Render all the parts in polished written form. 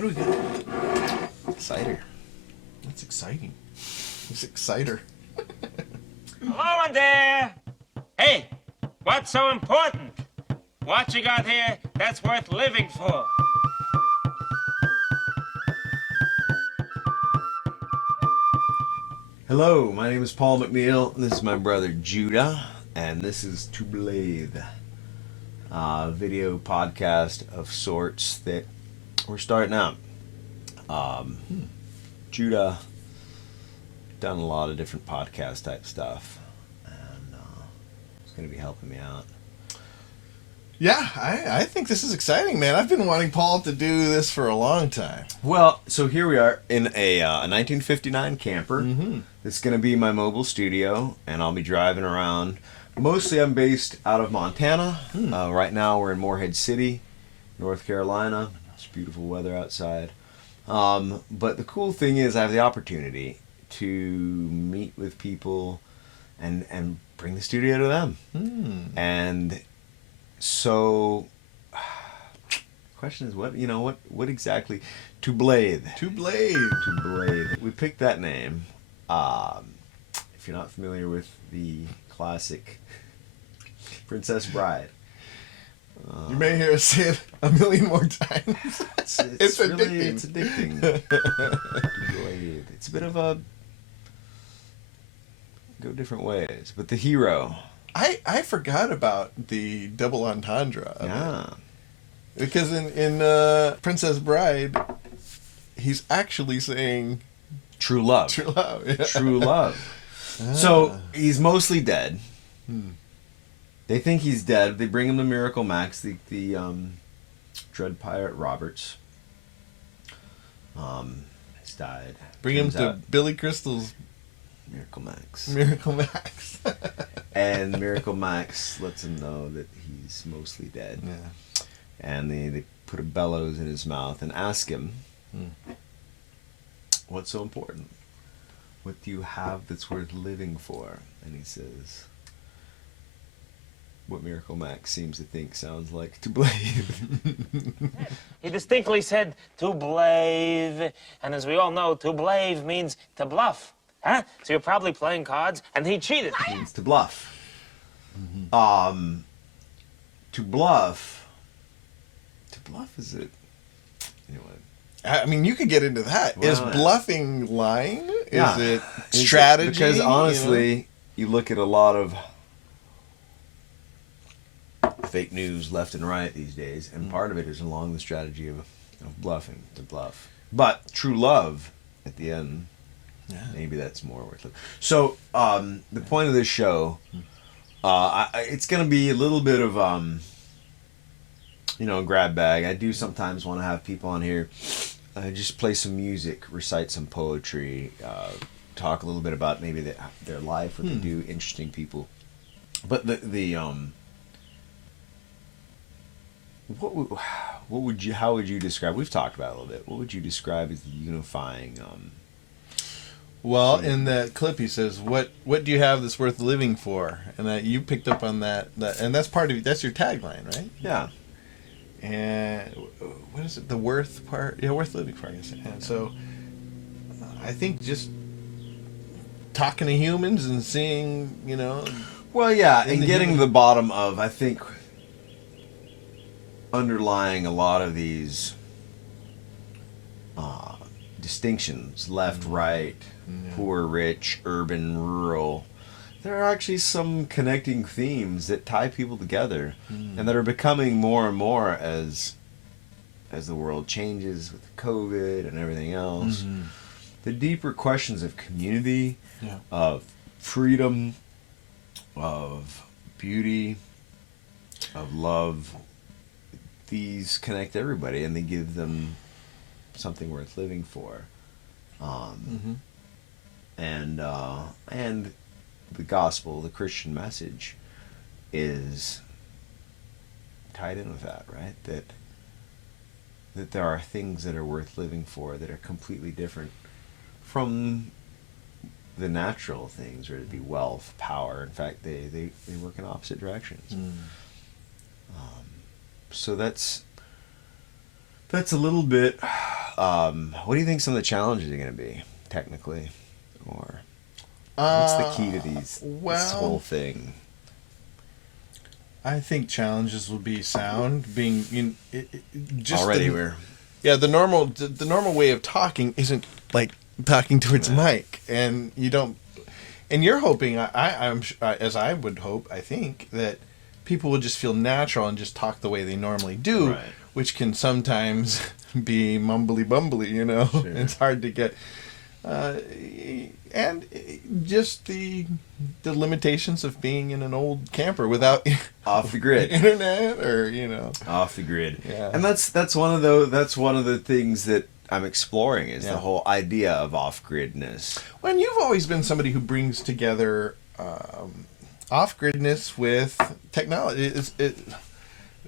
What do we got? Cider. That's exciting. It's exciter. Hello in there. Hey, what's so important? What you got here that's worth living for? Hello, my name is Paul McNeil. This is my brother Judah, and this is To Blathe, a video podcast of sorts that we're starting out. Judah done a lot of different podcast type stuff, and he's going to be helping me out. Yeah, I think this is exciting, man. I've been wanting Paul to do this for a long time. Well, so here we are in a 1959 camper. Mm-hmm. This is going to be my mobile studio, and I'll be driving around. Mostly I'm based out of Montana. Right now we're in Morehead City, North Carolina. It's beautiful weather outside. But the cool thing is I have the opportunity to meet with people and bring the studio to them. And so, question is what exactly To Blathe. To Blathe. To Blathe. We picked that name. If you're not familiar with the classic Princess Bride, You may hear us say it a million more times. it's really addicting. It's addicting. To Blathe. It's a bit of a go different ways, but the hero. I forgot about the double entendre of it. Because in Princess Bride, he's actually saying True love. true love. Yeah. True love. So he's mostly dead. They think he's dead. They bring him to Miracle Max, the Dread Pirate Roberts. He's died. Bring him Turns to out, Billy Crystal's Miracle Max. Miracle Max. And Miracle Max lets him know that he's mostly dead. Yeah. And they put a bellows in his mouth and ask him, what's so important? What do you have that's worth living for? And he says, what Miracle Max seems to think sounds like To Blathe. He distinctly said to blathe, and as we all know, to blathe means to bluff. Huh? So you're probably playing cards, and he cheated. Means to bluff. To bluff. To bluff is it? Anyway. I mean, you could get into that. Well, is bluffing lying? Yeah. Is it Is it- strategy? Because honestly, you look at a lot of fake news left and right these days, and part of it is along the strategy of bluffing, to bluff. But true love, at the end, maybe that's more worth it. So, the point of this show, it's going to be a little bit of, grab bag. I do sometimes want to have people on here just play some music, recite some poetry, talk a little bit about maybe their life, what they do, interesting people. But how would you describe? We've talked about it a little bit. What would you describe as the unifying? Well, in that clip, he says, "What do you have that's worth living for?" And you picked up on that, and that's that's your tagline, right? Yeah. And what is it? The worth part? Yeah, worth living for, I guess. And so, I think just talking to humans and seeing, Well, yeah, in and the getting human- to the bottom of, I think, underlying a lot of these distinctions, left, right, poor, rich, urban, rural. There are actually some connecting themes that tie people together and that are becoming more and more as the world changes with COVID and everything else. The deeper questions of community, of freedom, of beauty, of love, these connect everybody and they give them something worth living for. And the gospel, the Christian message, is tied in with that, right? That there are things that are worth living for that are completely different from the natural things, whether it be wealth, power. In fact, they work in opposite directions. So that's That's a little bit. What do you think some of the challenges are going to be, technically, or what's the key to this whole thing? I think challenges will be sound being just Already the normal way of talking isn't like talking towards mic, and you don't, and you're hoping I'm as I would hope, I think that people will just feel natural and just talk the way they normally do, Right. which can sometimes be mumbly bumbly, Sure. It's hard to get and just the limitations of being in an old camper without off the grid internet, or off the grid. Yeah. And that's one of the things that I'm exploring is the whole idea of off-gridness. Well, and you've always been somebody who brings together off-gridness with technology.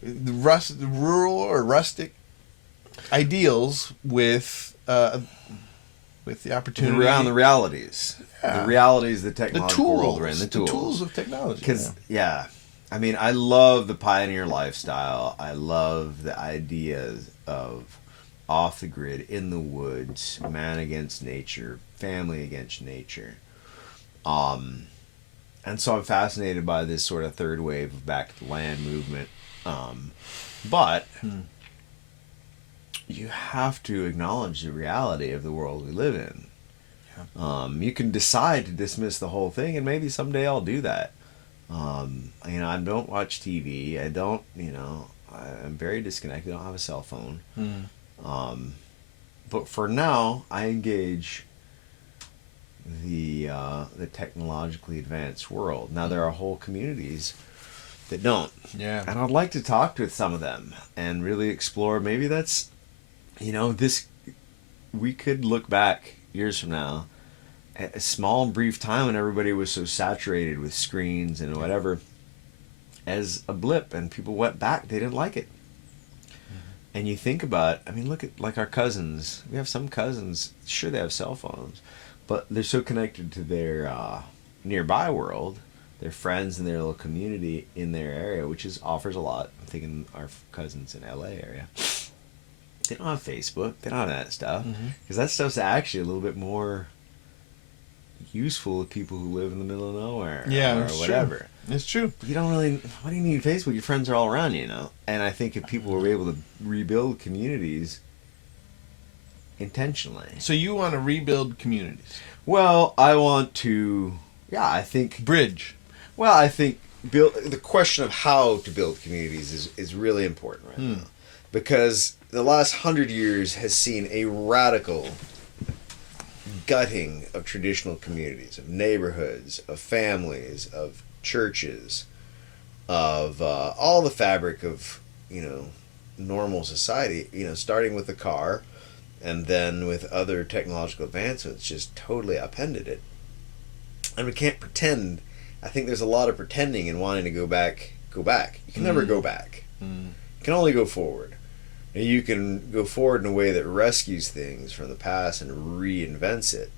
Rural or rustic ideals with the opportunity Around the realities. Yeah. The realities of the technological world we're in. The tools of technology. Because, I mean, I love the pioneer lifestyle. I love the ideas of off the grid, in the woods, man against nature, family against nature. And so I'm fascinated by this sort of third wave of back to the land movement. But you have to acknowledge the reality of the world we live in. Yeah. You can decide to dismiss the whole thing, and maybe someday I'll do that. I don't watch TV. I don't, I'm very disconnected. I don't have a cell phone. But for now, I engage the technologically advanced world. Now, there are whole communities that don't. Yeah. And I'd like to talk with some of them and really explore. Maybe that's, we could look back years from now at a small, brief time when everybody was so saturated with screens and whatever as a blip, and people went back. They didn't like it. And you think about, look at like our cousins. We have some cousins, sure they have cell phones, but they're so connected to their nearby world, their friends and their little community in their area, which offers a lot. I'm thinking our cousins in LA area. They don't have Facebook. They don't have that stuff. Because that stuff's actually a little bit more useful with people who live in the middle of nowhere or whatever. True. It's true. You don't really... Why do you need Facebook? Your friends are all around you, And I think if people were able to rebuild communities intentionally... So you want to rebuild communities? Well, I want to... Yeah, I think... Bridge. Well, I think the question of how to build communities is really important right now. Because the last 100 years has seen a radical gutting of traditional communities, of neighborhoods, of families, of churches, of all the fabric of, normal society, starting with the car and then with other technological advancements, just totally upended it. And we can't pretend. I think there's a lot of pretending and wanting to go back. You can never go back. You can only go forward. And you can go forward in a way that rescues things from the past and reinvents it.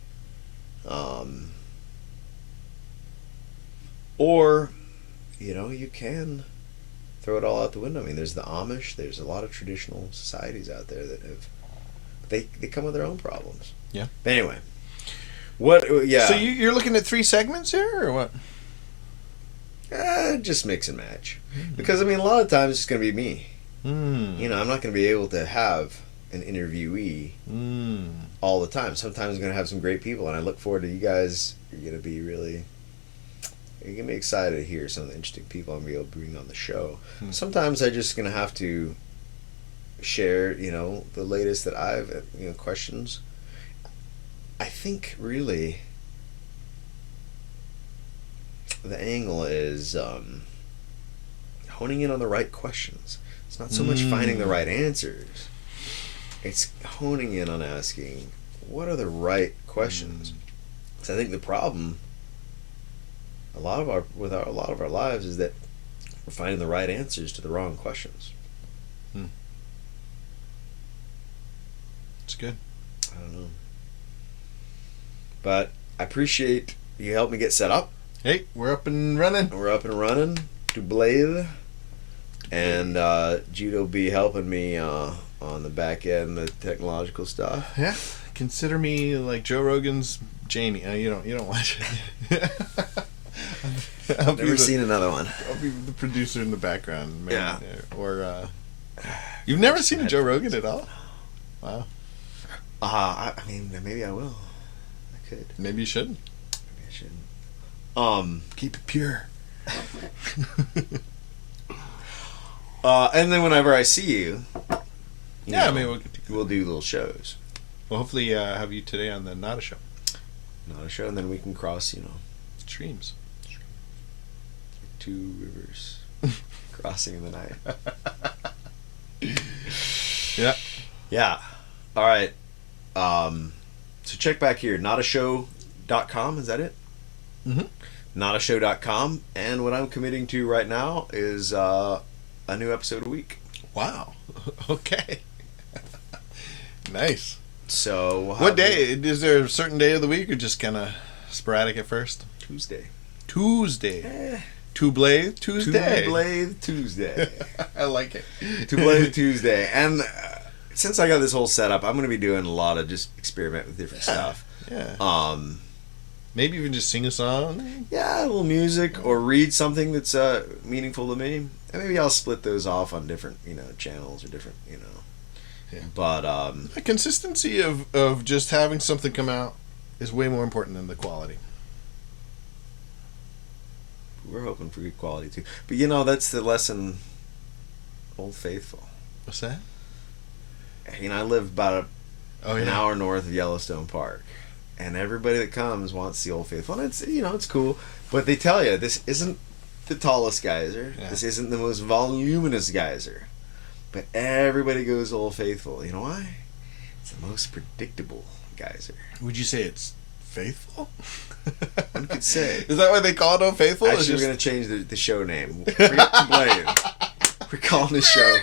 Or, you can throw it all out the window. There's the Amish. There's a lot of traditional societies out there that have... They come with their own problems. Yeah. But anyway. Yeah. So you're looking at 3 segments here, or what? Just mix and match. Because, a lot of times it's going to be me. I'm not going to be able to have an interviewee all the time. Sometimes I'm going to have some great people, and I look forward to you guys. You're going to be really... You're going to be excited to hear some of the interesting people I'm going to be able to bring on the show. Sometimes I'm just going to have to share, the latest that I've, questions. I think, really, the angle is honing in on the right questions. It's not so much finding the right answers. It's honing in on asking, what are the right questions? Because I think the problem a lot of our lives is that we're finding the right answers to the wrong questions. It's good. I don't know. But I appreciate you helped me get set up. Hey, we're up and running. We're up and running to Blathe. And Jude will be helping me on on the back end, the technological stuff. Yeah. Consider me like Joe Rogan's Jamie. You don't watch it. Never seen another one. I'll be the producer in the background. Maybe. Yeah. Or you've never seen a Joe Rogan at all? Wow. I mean, maybe I will. I could. Maybe you shouldn't. Maybe I shouldn't. Keep it pure. And then whenever I see you, Yeah, know, I mean, we'll do little shows. well, hopefully have you today on the Not a Show. Not a show, and then we can cross, Streams. 2 rivers crossing in the night. Yeah. Yeah. All right. So check back here. Notashow.com. Is that it? Mm-hmm. Notashow.com. And what I'm committing to right now is a new episode a week. Wow. Okay. Nice. So we'll What have day? Is there a certain day of the week or just kind of sporadic at first? Tuesday. Tuesday. To Blathe Tuesday. To Blathe Tuesday. I like it. To Blathe Tuesday. And since I got this whole setup, I'm going to be doing a lot of just experiment with different stuff. Yeah. Maybe even just sing a song. Yeah, a little music or read something that's meaningful to me. And maybe I'll split those off on different, channels or different, Yeah. But The consistency of just having something come out is way more important than the quality. we're hoping for good quality too. But that's the lesson. Old Faithful. What's that? I live about an yeah. hour north of Yellowstone Park, and everybody that comes wants the Old Faithful, and it's cool. But they tell you this isn't the tallest geyser. Yeah. This isn't the most voluminous geyser. But everybody goes Old Faithful. You know why? It's the most predictable geyser. Would you say it's faithful? One could say. Is that why they call it Old Faithful? Actually, we're going to change the show name. Forget to blame. We're calling this show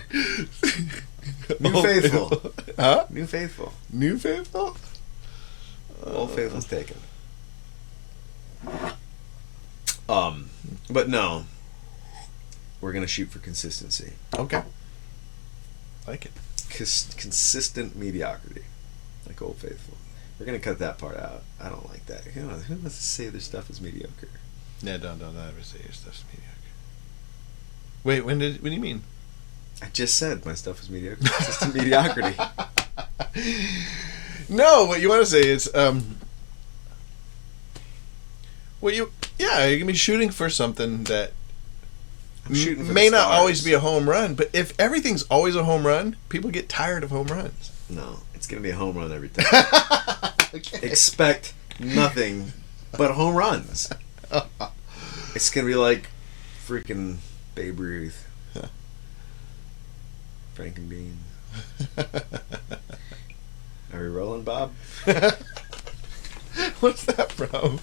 New Old Faithful. Huh? New Faithful. New Faithful? Old Faithful's taken. But no. We're going to shoot for consistency. Okay. Like it. Consistent mediocrity. Like Old Faithful. We're going to cut that part out. I don't like that. Who wants to say their stuff is mediocre? Yeah, don't ever say your stuff's mediocre. Wait, what do you mean? I just said my stuff is mediocre. Consistent mediocrity. No, what you want to say is, you're gonna be shooting for something that I'm shooting for may the not stars. always be a home run, but if everything's always a home run, people get tired of home runs. No, it's going to be a home run every time. Okay. Expect nothing but home runs. It's going to be like freaking Babe Ruth. Frankenbean. Are we rolling, Bob? What's that from?